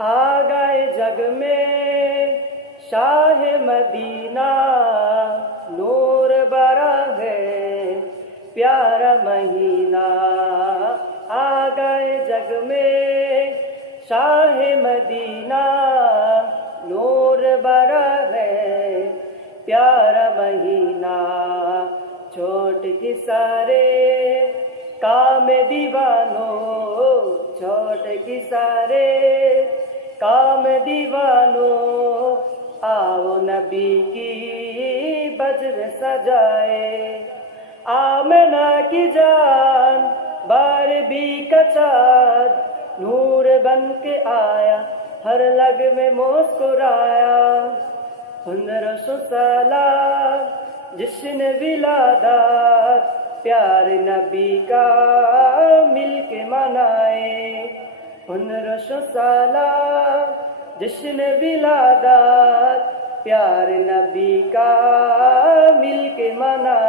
आ गए जग में शाह मदीना, नूर बरा है प्यारा महीना। आ गए जग में शाह मदीना, नूर बरा है प्यारा महीना। छोट की सारे काम दीवानों, छोट की सारे काम दीवानों, आओ नबी की बजर सजाए। आमना की जान बारबी का चाँद, नूर बन के आया हर लग में मुस्कुराया। 1500 साला जश्न विलादत, प्यार नबी का मिल के मनाए। 1500 साला जश्न विलादत, प्यार नबी का मिल के मनाए।